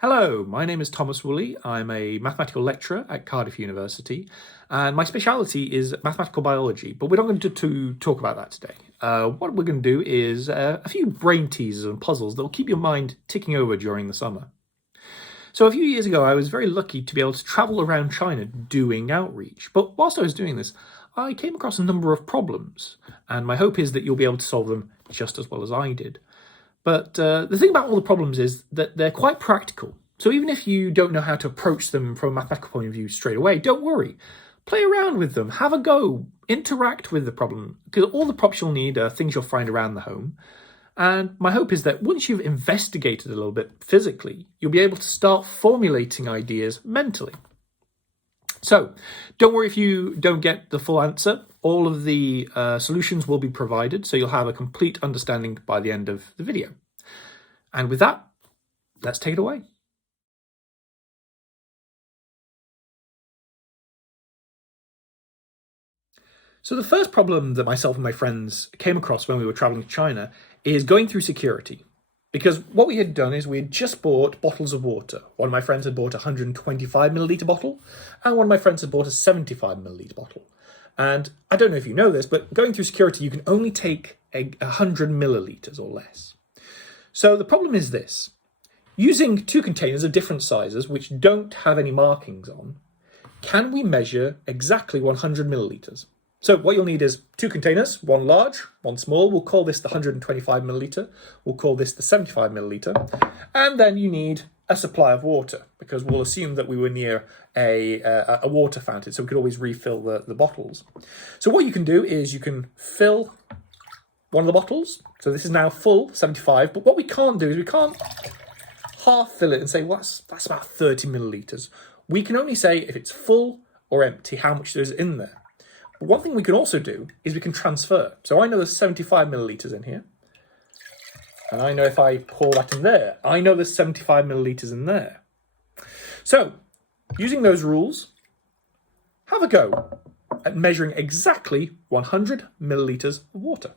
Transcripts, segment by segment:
Hello, my name is Thomas Woolley. I'm a mathematical lecturer at Cardiff University, and my speciality is mathematical biology, but we're not going to talk about that today. What we're going to do is a few brain teasers and puzzles that will keep your mind ticking over during the summer. So a few years ago, I was very lucky to be able to travel around China doing outreach, but whilst I was doing this, I came across a number of problems, and my hope is that you'll be able to solve them just as well as I did. But the thing about all the problems is that they're quite practical. So even if you don't know how to approach them from a mathematical point of view straight away, don't worry. Play around with them, have a go, interact with the problem, because all the props you'll need are things you'll find around the home. And my hope is that once you've investigated a little bit physically, you'll be able to start formulating ideas mentally. So don't worry if you don't get the full answer. All of the solutions will be provided, so you'll have a complete understanding by the end of the video. And with that, let's take it away. So the first problem that myself and my friends came across when we were traveling to China is going through security. Because what we had done is we had just bought bottles of water. One of my friends had bought a 125 milliliter bottle, and one of my friends had bought a 75 milliliter bottle. And I don't know if you know this, but going through security, you can only take 100 milliliters or less. So the problem is this. Using two containers of different sizes, which don't have any markings on, can we measure exactly 100 milliliters? So what you'll need is two containers, one large, one small. We'll call this the 125 milliliter. We'll call this the 75 milliliter. And then you need a supply of water, because we'll assume that we were near a water fountain, so we could always refill the bottles. So what you can do is you can fill one of the bottles. So this is now full, 75. But what we can't do is we can't half fill it and say, well, that's about 30 milliliters. We can only say if it's full or empty, how much there is in there. But one thing we can also do is we can transfer. So I know there's 75 milliliters in here. And I know if I pour that in there, I know there's 75 milliliters in there. So, using those rules, have a go at measuring exactly 100 milliliters of water.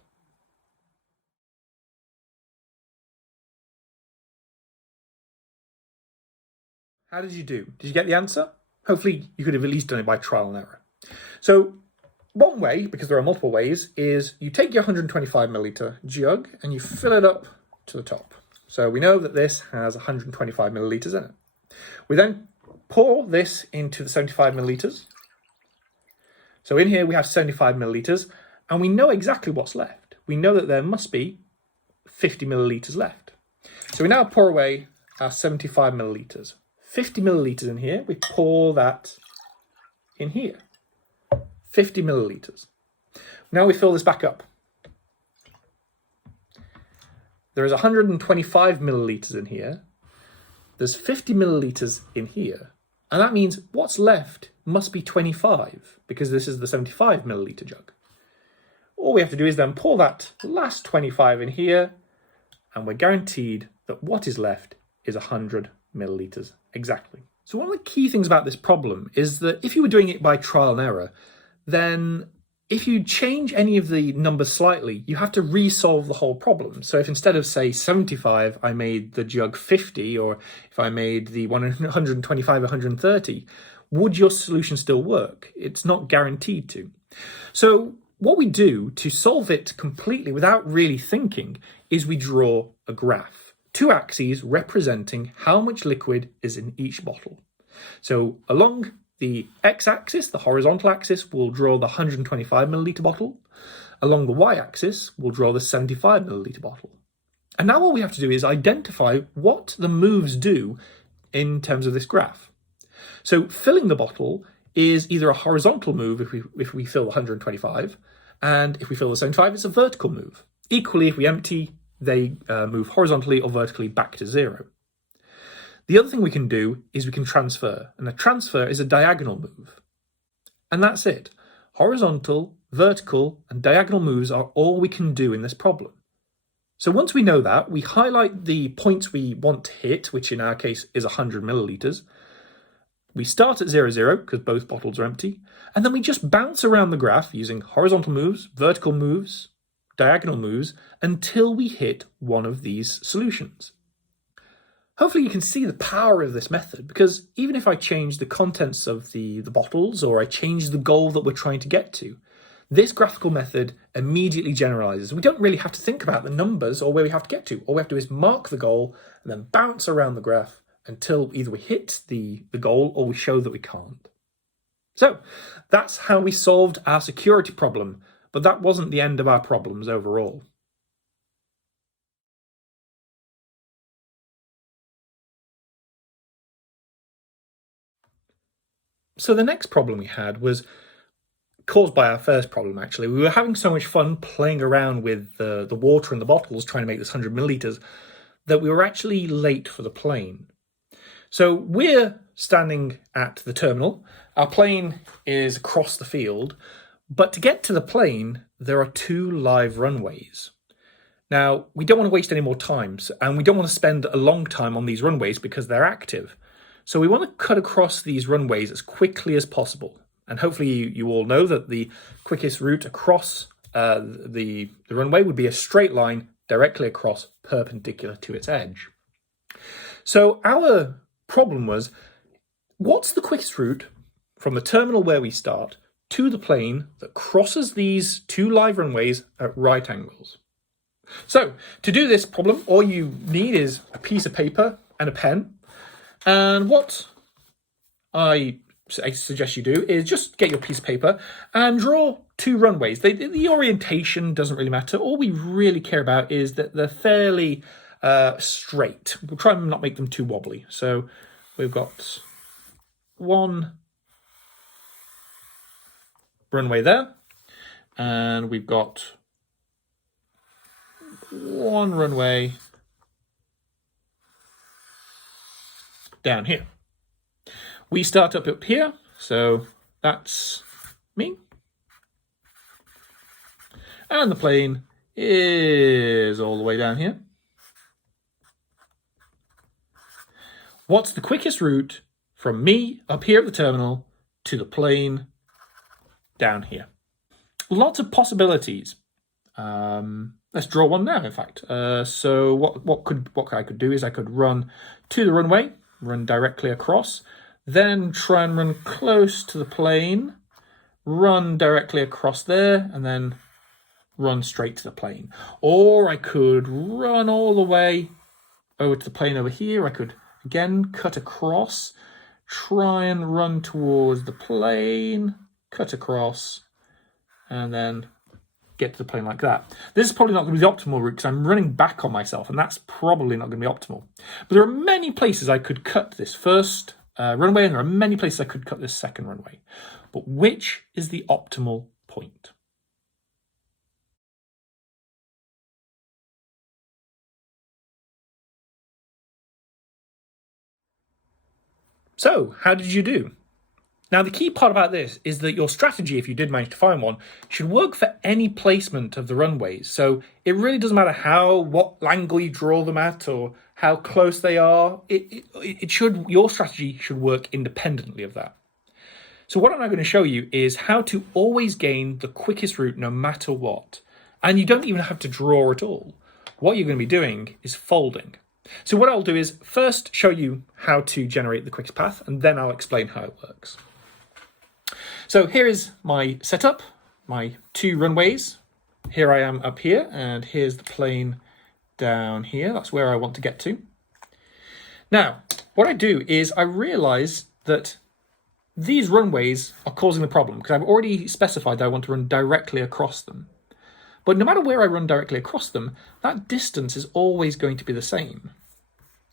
How did you do? Did you get the answer? Hopefully you could have at least done it by trial and error. So, one way, because there are multiple ways, is you take your 125 milliliter jug and you fill it up to the top. So we know that this has 125 milliliters in it. We then pour this into the 75 milliliters. So in here we have 75 milliliters, and we know exactly what's left. We know that there must be 50 milliliters left. So we now pour away our 75 milliliters. 50 milliliters in here, we pour that in here. 50 milliliters. Now we fill this back up. There is 125 milliliters in here. There's 50 milliliters in here. And that means what's left must be 25, because this is the 75 milliliter jug. All we have to do is then pour that last 25 in here, and we're guaranteed that what is left is 100 milliliters exactly. So one of the key things about this problem is that if you were doing it by trial and error, then if you change any of the numbers slightly, you have to resolve the whole problem. So if instead of, say, 75, I made the jug 50, or if I made the 125 130, would your solution still work? It's not guaranteed to. So what we do to solve it completely without really thinking is we draw a graph. Two axes representing how much liquid is in each bottle. So along the x-axis, the horizontal axis, we'll draw the 125 milliliter bottle. Along the y-axis, we'll draw the 75 milliliter bottle. And now all we have to do is identify what the moves do in terms of this graph. So filling the bottle is either a horizontal move if we fill the 125, and if we fill the 75, it's a vertical move. Equally, if we empty, they move horizontally or vertically back to zero. The other thing we can do is we can transfer, and a transfer is a diagonal move. And that's it. Horizontal, vertical, and diagonal moves are all we can do in this problem. So once we know that, we highlight the points we want to hit, which in our case is 100 milliliters. We start at 0, 0, because both bottles are empty, and then we just bounce around the graph using horizontal moves, vertical moves, diagonal moves, until we hit one of these solutions. Hopefully you can see the power of this method, because even if I change the contents of the bottles, or I change the goal that we're trying to get to, this graphical method immediately generalizes. We don't really have to think about the numbers or where we have to get to. All we have to do is mark the goal and then bounce around the graph until either we hit the goal or we show that we can't. So that's how we solved our security problem, but that wasn't the end of our problems overall. So the next problem we had was caused by our first problem, actually. We were having so much fun playing around with the water in the bottles, trying to make this 100 milliliters, that we were actually late for the plane. So we're standing at the terminal. Our plane is across the field, but to get to the plane, there are 2 live runways. Now, we don't want to waste any more time, and we don't want to spend a long time on these runways because they're active. So we want to cut across these runways as quickly as possible. And hopefully you all know that the quickest route across the runway would be a straight line directly across, perpendicular to its edge. So our problem was, what's the quickest route from the terminal where we start to the plane that crosses these 2 live runways at right angles? So to do this problem, all you need is a piece of paper and a pen. And what I suggest you do is just get your piece of paper and draw 2 runways. The orientation doesn't really matter. All we really care about is that they're fairly straight. We'll try and not make them too wobbly. So we've got 1 runway there, and we've got 1 runway down here. We start up here, so that's me. And the plane is all the way down here. What's the quickest route from me up here at the terminal to the plane down here? Lots of possibilities. Let's draw one now, in fact. So what I could do is I could run to the runway, run directly across, then try and run close to the plane, run directly across there, and then run straight to the plane. Or I could run all the way over to the plane over here. I could, again, cut across, try and run towards the plane, cut across, and then get to the plane like that. This is probably not going to be the optimal route because I'm running back on myself, and that's probably not going to be optimal. But there are many places I could cut this first runway, and there are many places I could cut this second runway. But which is the optimal point? So, how did you do? Now, the key part about this is that your strategy, if you did manage to find one, should work for any placement of the runways. So it really doesn't matter what angle you draw them at or how close they are. Your strategy should work independently of that. So what I'm now going to show you is how to always gain the quickest route no matter what. And you don't even have to draw at all. What you're going to be doing is folding. So what I'll do is first show you how to generate the quickest path, and then I'll explain how it works. So here is my setup, my 2 runways. Here I am up here, and here's the plane down here. That's where I want to get to. Now, what I do is I realize that these runways are causing the problem because I've already specified that I want to run directly across them. But no matter where I run directly across them, that distance is always going to be the same.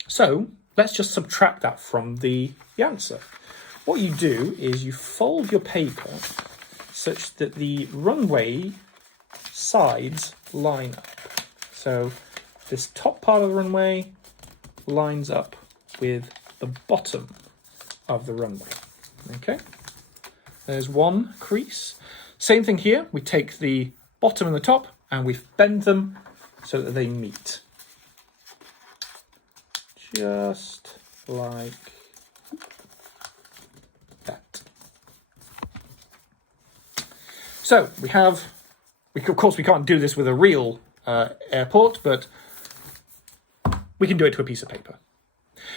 So let's just subtract that from the answer. What you do is you fold your paper such that the runway sides line up. So this top part of the runway lines up with the bottom of the runway. Okay, there's one crease. Same thing here. We take the bottom and the top and we bend them so that they meet. Just like that. So of course we can't do this with a real airport, but we can do it to a piece of paper.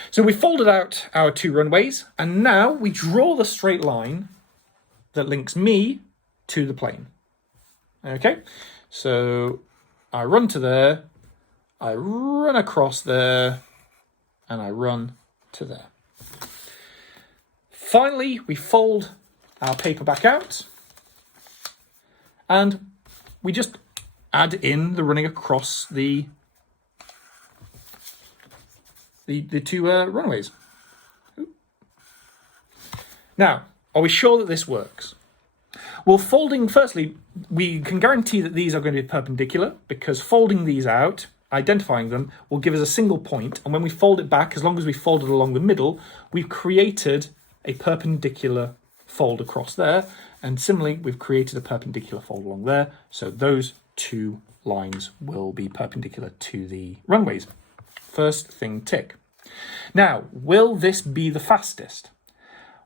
So we folded out our 2 runways, and now we draw the straight line that links me to the plane. Okay, so I run to there, I run across there, and I run to there. Finally, we fold our paper back out, and we just add in the running across the 2 runways. Now, are we sure that this works? Well, folding, firstly, we can guarantee that these are going to be perpendicular because folding these out, identifying them, will give us a single point. And when we fold it back, as long as we fold it along the middle, we've created a perpendicular fold across there. And similarly, we've created a perpendicular fold along there. So those 2 lines will be perpendicular to the runways. First thing tick. Now, will this be the fastest?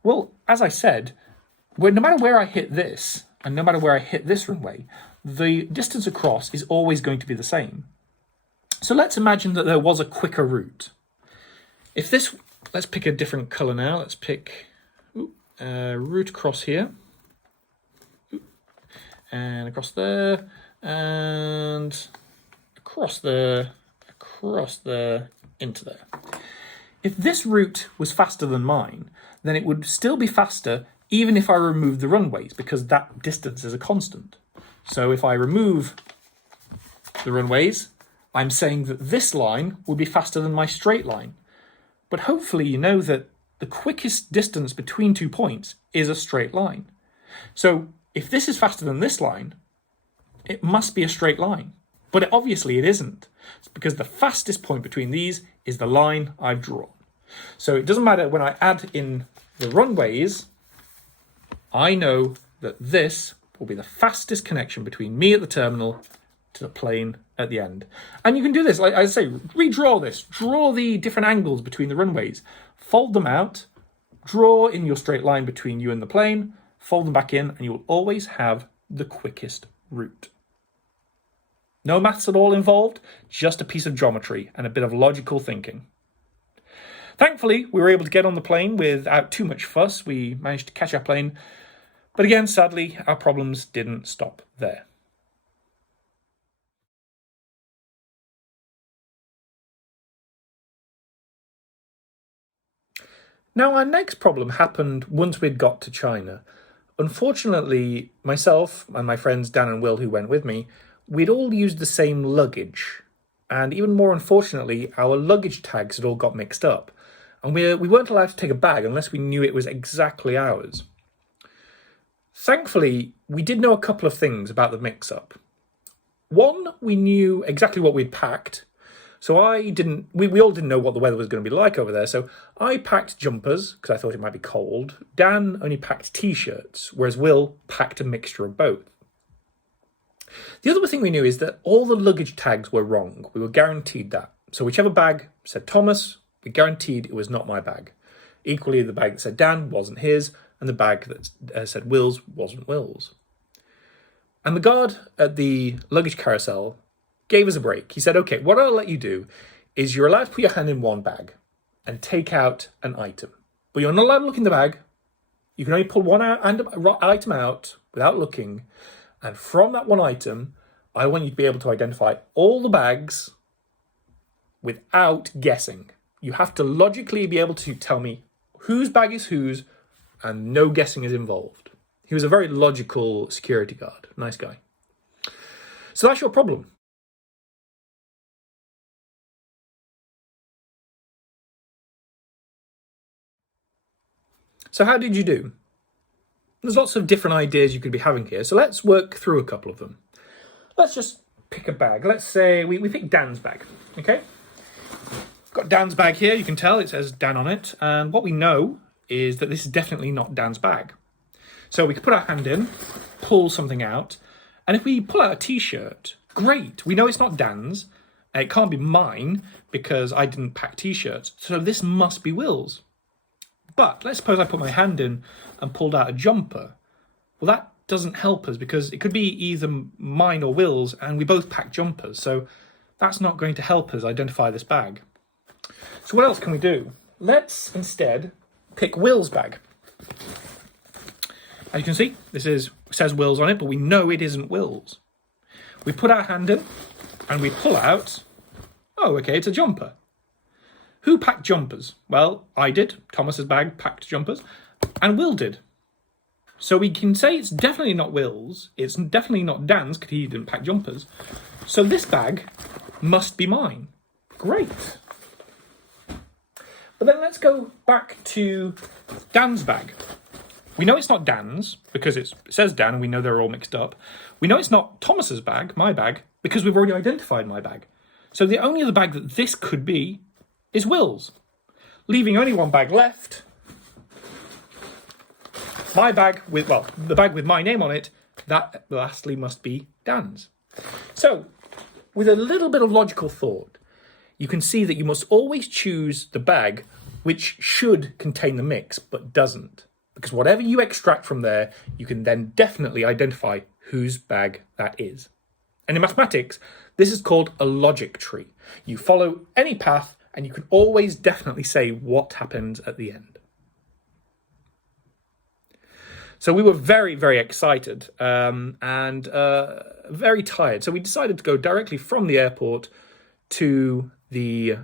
Well, as I said, no matter where I hit this, and no matter where I hit this runway, the distance across is always going to be the same. So let's imagine that there was a quicker route. If this, let's pick a different color now. Let's pick route across here, and across there, and across there, into there. If this route was faster than mine, then it would still be faster even if I remove the runways, because that distance is a constant. So if I remove the runways, I'm saying that this line would be faster than my straight line. But hopefully you know that the quickest distance between 2 points is a straight line. So if this is faster than this line, it must be a straight line. But obviously it isn't. It's because the fastest point between these is the line I've drawn. So it doesn't matter when I add in the runways, I know that this will be the fastest connection between me at the terminal to the plane at the end. And you can do this, like I say, redraw this. Draw the different angles between the runways. Fold them out. Draw in your straight line between you and the plane. Fold them back in, and you will always have the quickest route. No maths at all involved, just a piece of geometry and a bit of logical thinking. Thankfully, we were able to get on the plane without too much fuss. We managed to catch our plane. But again, sadly, our problems didn't stop there. Now, our next problem happened once we'd got to China. Unfortunately, myself and my friends Dan and Will, who went with me, we'd all used the same luggage. And even more unfortunately, our luggage tags had all got mixed up. And we weren't allowed to take a bag unless we knew it was exactly ours. Thankfully, we did know a couple of things about the mix-up. One, we knew exactly what we'd packed. So we all didn't know what the weather was going to be like over there. So I packed jumpers because I thought it might be cold. Dan only packed t-shirts, whereas Will packed a mixture of both. The other thing we knew is that all the luggage tags were wrong. We were guaranteed that. So whichever bag said Thomas, we guaranteed it was not my bag. Equally, the bag that said Dan wasn't his, and the bag that said Will's wasn't Will's. And the guard at the luggage carousel gave us a break. He said, okay, what I'll let you do is you're allowed to put your hand in one bag and take out an item. But you're not allowed to look in the bag. You can only pull one item out without looking. And from that one item, I want you to be able to identify all the bags without guessing. You have to logically be able to tell me whose bag is whose, and no guessing is involved. He was a very logical security guard. Nice guy. So that's your problem. So how did you do? There's lots of different ideas you could be having here, so let's work through a couple of them. Let's just pick a bag. Let's say we pick Dan's bag, okay? Got Dan's bag here, you can tell it says Dan on it, and what we know is that this is definitely not Dan's bag. So we can put our hand in, pull something out, and if we pull out a t-shirt, great, we know it's not Dan's, it can't be mine because I didn't pack t-shirts, so this must be Will's. But let's suppose I put my hand in and pulled out a jumper. Well, that doesn't help us because it could be either mine or Will's, and we both pack jumpers, so that's not going to help us identify this bag. So what else can we do? Let's instead pick Will's bag. As you can see, it says Will's on it, but we know it isn't Will's. We put our hand in and we pull out, oh, okay, it's a jumper. Who packed jumpers? Well, I did. Thomas's bag packed jumpers, and Will did. So we can say it's definitely not Will's. It's definitely not Dan's because he didn't pack jumpers. So this bag must be mine. Great. But then let's go back to Dan's bag. We know it's not Dan's because it says Dan and we know they're all mixed up. We know it's not Thomas's bag, my bag, because we've already identified my bag. So the only other bag that this could be is Will's. Leaving only one bag left. My bag with, well, the bag with my name on it, that lastly must be Dan's. So, with a little bit of logical thought, you can see that you must always choose the bag which should contain the mix, but doesn't. Because whatever you extract from there, you can then definitely identify whose bag that is. And in mathematics, this is called a logic tree. You follow any path, and you can always definitely say what happens at the end. So we were very, very excited and very tired. So we decided to go directly from the airport to the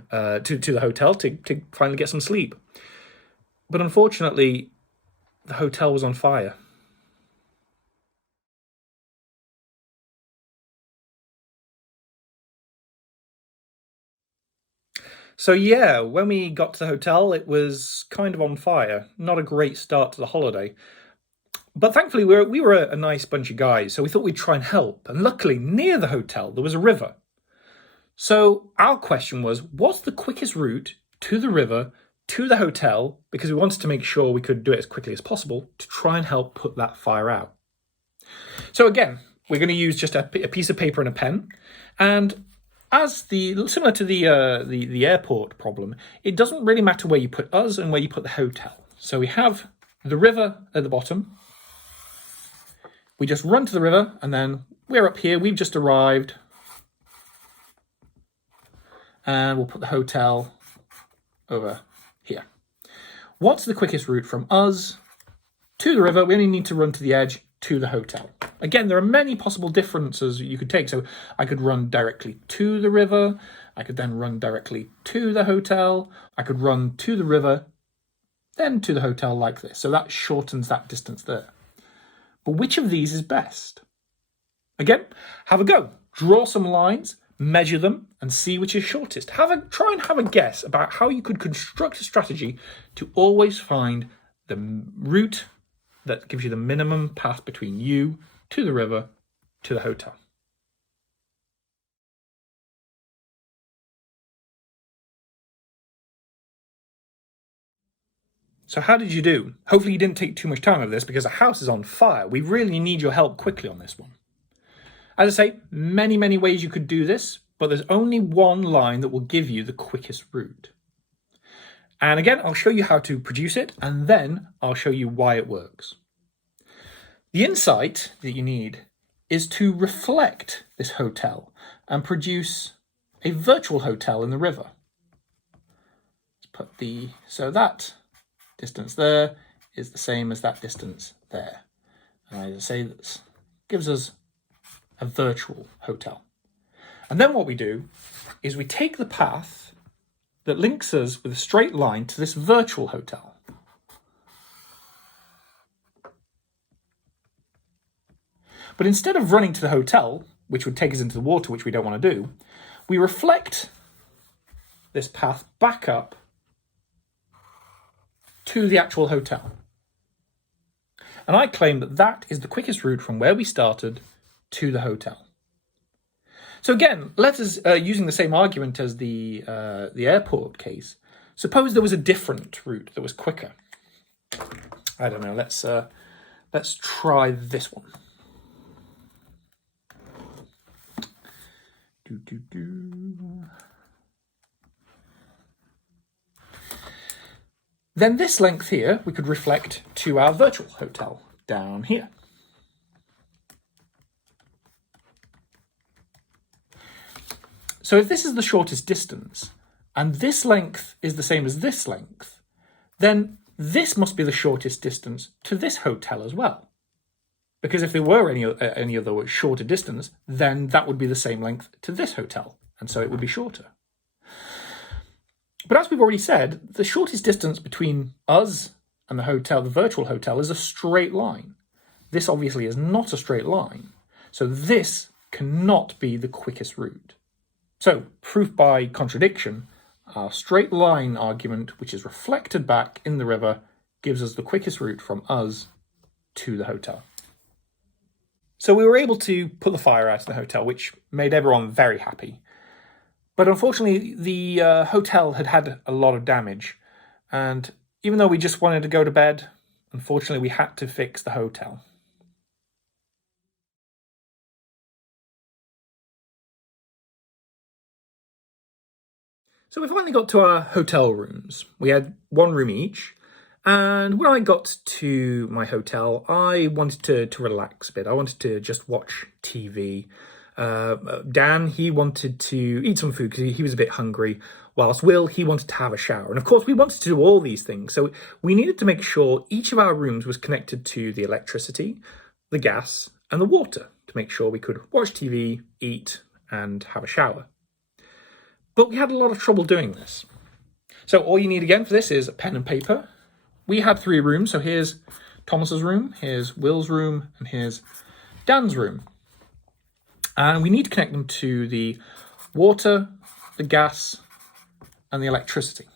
hotel to finally get some sleep. But unfortunately, the hotel was on fire. So yeah, when we got to the hotel, it was kind of on fire. Not a great start to the holiday. But thankfully, we were a nice bunch of guys, so we thought we'd try and help. And luckily, near the hotel, there was a river. So our question was, what's the quickest route to the river, to the hotel, because we wanted to make sure we could do it as quickly as possible to try and help put that fire out. So again, we're going to use just a piece of paper and a pen. And similar to the airport problem, it doesn't really matter where you put us and where you put the hotel. So we have the river at the bottom. We just run to the river, and then we're up here. We've just arrived. And we'll put the hotel over here. What's the quickest route from us to the river? We only need to run to the edge to the hotel. Again, there are many possible differences you could take. So I could run directly to the river. I could then run directly to the hotel. I could run to the river, then to the hotel like this. So that shortens that distance there. But which of these is best? Again, have a go. Draw some lines, measure them, and see which is shortest. Try and have a guess about how you could construct a strategy to always find the route that gives you the minimum path between you to the river to the hotel. So how did you do? Hopefully you didn't take too much time over this because the house is on fire. We really need your help quickly on this one. As I say, many, many ways you could do this, but there's only one line that will give you the quickest route. And again, I'll show you how to produce it, and then I'll show you why it works. The insight that you need is to reflect this hotel and produce a virtual hotel in the river. Let's put so that distance there is the same as that distance there. And I say that gives us a virtual hotel. And then what we do is we take the path that links us with a straight line to this virtual hotel. But instead of running to the hotel, which would take us into the water, which we don't want to do, we reflect this path back up to the actual hotel. And I claim that that is the quickest route from where we started to the hotel. So again, let us, using the same argument as the airport case, suppose there was a different route that was quicker. I don't know, let's try this one. Then this length here, we could reflect to our virtual hotel down here. So if this is the shortest distance, and this length is the same as this length, then this must be the shortest distance to this hotel as well. Because if there were any other shorter distance, then that would be the same length to this hotel, and so it would be shorter. But as we've already said, the shortest distance between us and the hotel, the virtual hotel, is a straight line. This obviously is not a straight line, so this cannot be the quickest route. So, proof by contradiction, our straight line argument, which is reflected back in the river, gives us the quickest route from us to the hotel. So we were able to put the fire out of the hotel, which made everyone very happy. But unfortunately, the hotel had had a lot of damage. And even though we just wanted to go to bed, unfortunately, we had to fix the hotel. So we finally got to our hotel rooms. We had one room each. And when I got to my hotel, I wanted to relax a bit. I wanted to just watch TV. Dan, he wanted to eat some food because he was a bit hungry, whilst Will, he wanted to have a shower. And of course, we wanted to do all these things. So we needed to make sure each of our rooms was connected to the electricity, the gas, and the water to make sure we could watch TV, eat, and have a shower. But we had a lot of trouble doing this. So all you need again for this is a pen and paper. We had 3 rooms, so here's Thomas's room, here's Will's room, and here's Dan's room. And we need to connect them to the water, the gas, and the electricity.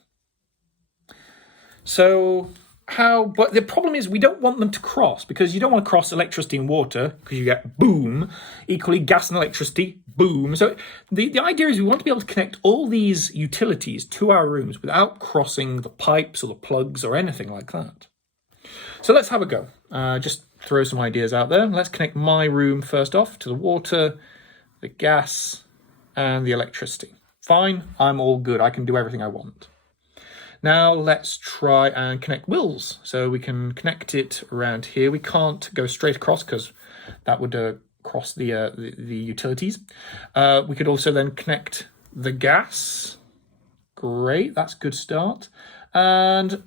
But the problem is we don't want them to cross, because you don't want to cross electricity and water, because you get boom, equally gas and electricity, boom. So the idea is we want to be able to connect all these utilities to our rooms without crossing the pipes or the plugs or anything like that. So let's have a go. Just throw some ideas out there. Let's connect my room first off to the water, the gas, and the electricity. Fine, I'm all good. I can do everything I want. Now let's try and connect Will's. So we can connect it around here. We can't go straight across because that would cross the utilities. We could also then connect the gas. Great, that's a good start. And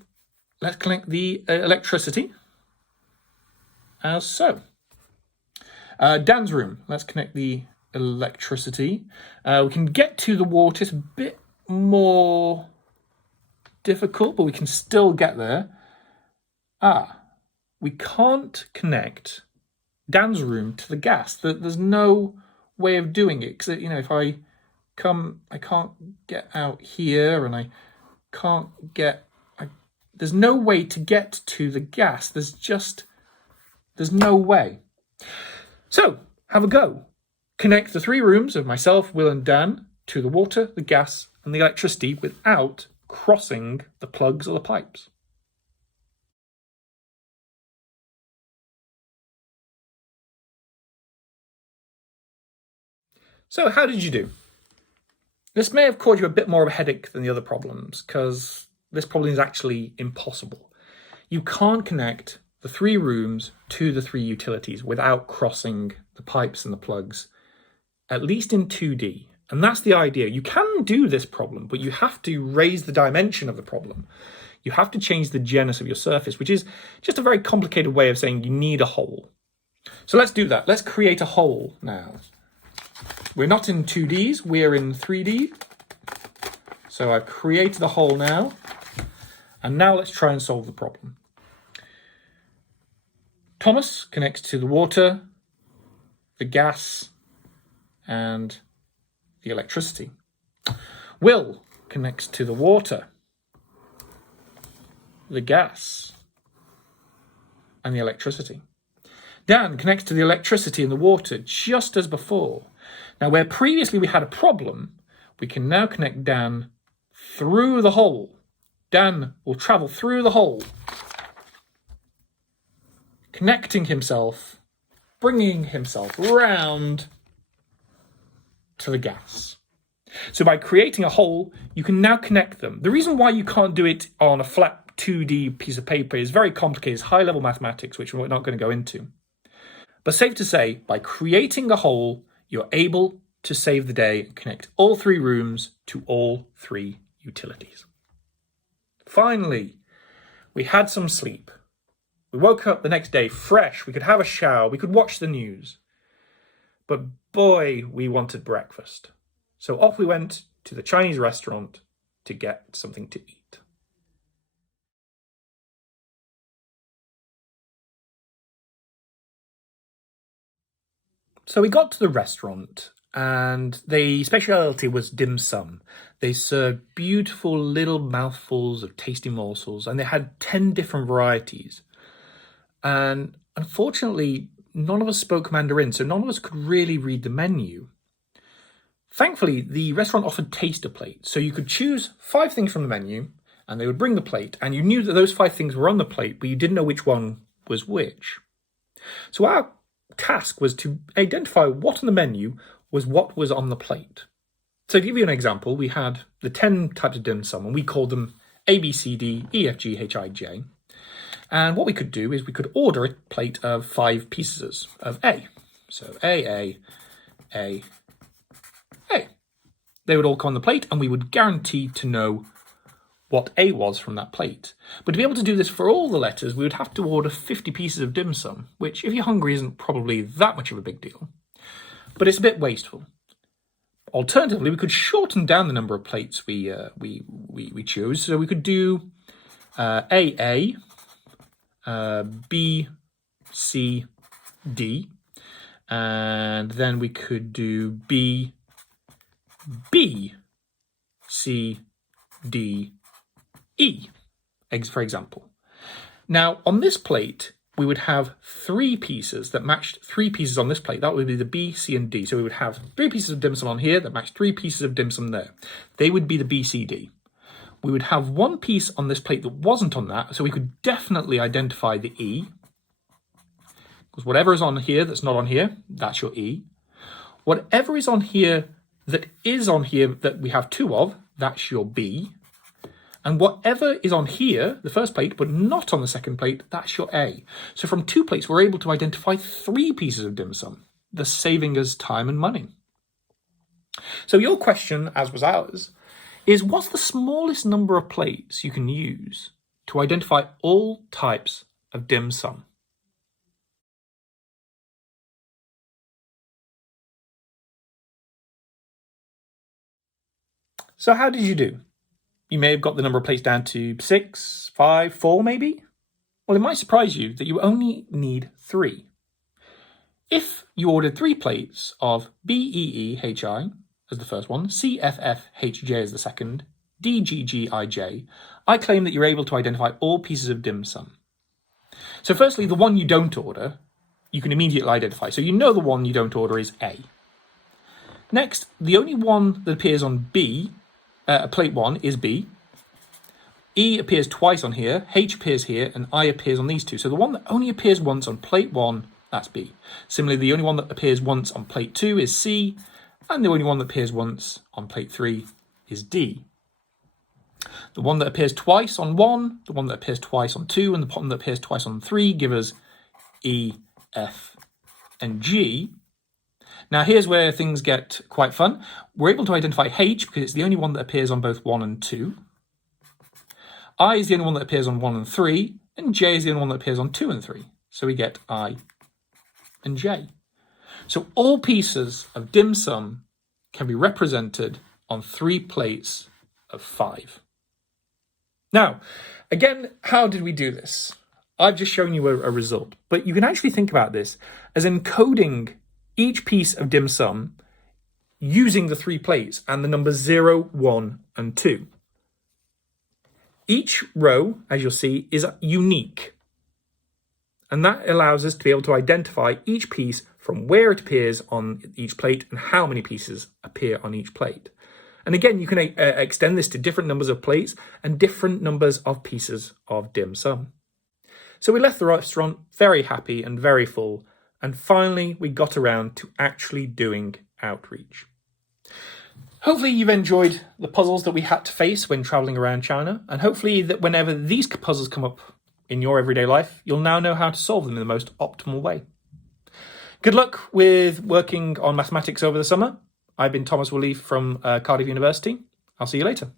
let's connect the electricity, as so. Dan's room, let's connect the electricity. We can get to the water. It's a bit more difficult, but we can still get there. We can't connect Dan's room to the gas. There's no way of doing it, because if I can't get out here, and I can't get. There's no way to get to the gas. There's no way. So have a go. Connect the 3 rooms of myself, Will, and Dan to the water, the gas, and the electricity without crossing the plugs or the pipes. So how did you do? This may have caused you a bit more of a headache than the other problems, because this problem is actually impossible. You can't connect the 3 rooms to the 3 utilities without crossing the pipes and the plugs, at least in 2D. And that's the idea. You can do this problem, but you have to raise the dimension of the problem. You have to change the genus of your surface, which is just a very complicated way of saying you need a hole. So let's do that. Let's create a hole now. We're not in 2Ds, we're in 3D. So I've created a hole now. And now let's try and solve the problem. Thomas connects to the water, the gas, and the electricity. Will connects to the water, the gas, and the electricity. Dan connects to the electricity and the water just as before. Now, where previously we had a problem, we can now connect Dan through the hole. Dan will travel through the hole, connecting himself, bringing himself round to the gas. So by creating a hole, you can now connect them. The reason why you can't do it on a flat 2D piece of paper is very complicated. It's high-level mathematics, which we're not going to go into. But safe to say, by creating a hole, you're able to save the day and connect all 3 rooms to all 3 utilities. utilities. Finally, we had some sleep. We woke up the next day fresh. We could have a shower. We could watch the news. But boy, we wanted breakfast. So off we went to the Chinese restaurant to get something to eat. So we got to the restaurant and the speciality was dim sum. They served beautiful little mouthfuls of tasty morsels and they had 10 different varieties. And unfortunately, none of us spoke Mandarin, so none of us could really read the menu. Thankfully, the restaurant offered taster plates, so you could choose 5 things from the menu and they would bring the plate and you knew that those 5 things were on the plate, but you didn't know which one was which. So our task was to identify what on the menu was what was on the plate. So to give you an example, we had the 10 types of dim sum and we called them A, B, C, D, E, F, G, H, I, J. And what we could do is we could order a plate of 5 pieces of A. So A. They would all come on the plate and we would guarantee to know what A was from that plate. But to be able to do this for all the letters, we would have to order 50 pieces of dim sum, which if you're hungry isn't probably that much of a big deal. But it's a bit wasteful. Alternatively, we could shorten down the number of plates we chose. So we could do A, B, C, D, and then we could do B, C, D, E, for example. Now, on this plate, we would have 3 pieces that matched 3 pieces on this plate. That would be the B, C, and D. So we would have 3 pieces of dim sum on here that matched 3 pieces of dim sum there. They would be the B, C, D. We would have 1 piece on this plate that wasn't on that, so we could definitely identify the E. Because whatever is on here that's not on here, that's your E. Whatever is on here that we have 2 of, that's your B. And whatever is on here, the first plate, but not on the second plate, that's your A. So from 2 plates, we're able to identify 3 pieces of dim sum, thus saving us time and money. So your question, as was ours, is what's the smallest number of plates you can use to identify all types of dim sum? So how did you do? You may have got the number of plates down to 6, 5, 4 maybe? Well, it might surprise you that you only need 3. If you ordered 3 plates of B, E, E, H, I as the first one, C, F, F, H, J as the second, D, G, G, I, J, I claim that you're able to identify all pieces of dim sum. So firstly, the one you don't order, you can immediately identify. So you know the one you don't order is A. Next, the only one that appears on B, plate 1 is B. E appears twice on here, H appears here, and I appears on these 2. So the one that only appears once on plate 1, that's B. Similarly, the only one that appears once on plate 2 is C, and the only one that appears once on plate 3 is D. The one that appears twice on 1, the one that appears twice on 2, and the one that appears twice on 3 give us E, F, and G. Now here's where things get quite fun. We're able to identify H because it's the only one that appears on both 1 and 2. I is the only one that appears on 1 and 3, and J is the only one that appears on 2 and 3. So we get I and J. So all pieces of dim sum can be represented on 3 plates of 5. Now, again, how did we do this? I've just shown you a result, but you can actually think about this as encoding each piece of dim sum using the 3 plates and the numbers 0, 1, and 2. Each row, as you'll see, is unique. And that allows us to be able to identify each piece from where it appears on each plate and how many pieces appear on each plate. And again, you can extend this to different numbers of plates and different numbers of pieces of dim sum. So we left the restaurant very happy and very full, and finally we got around to actually doing outreach. Hopefully you've enjoyed the puzzles that we had to face when traveling around China, and hopefully that whenever these puzzles come up in your everyday life, you'll now know how to solve them in the most optimal way. Good luck with working on mathematics over the summer. I've been Thomas Woolley from Cardiff University. I'll see you later.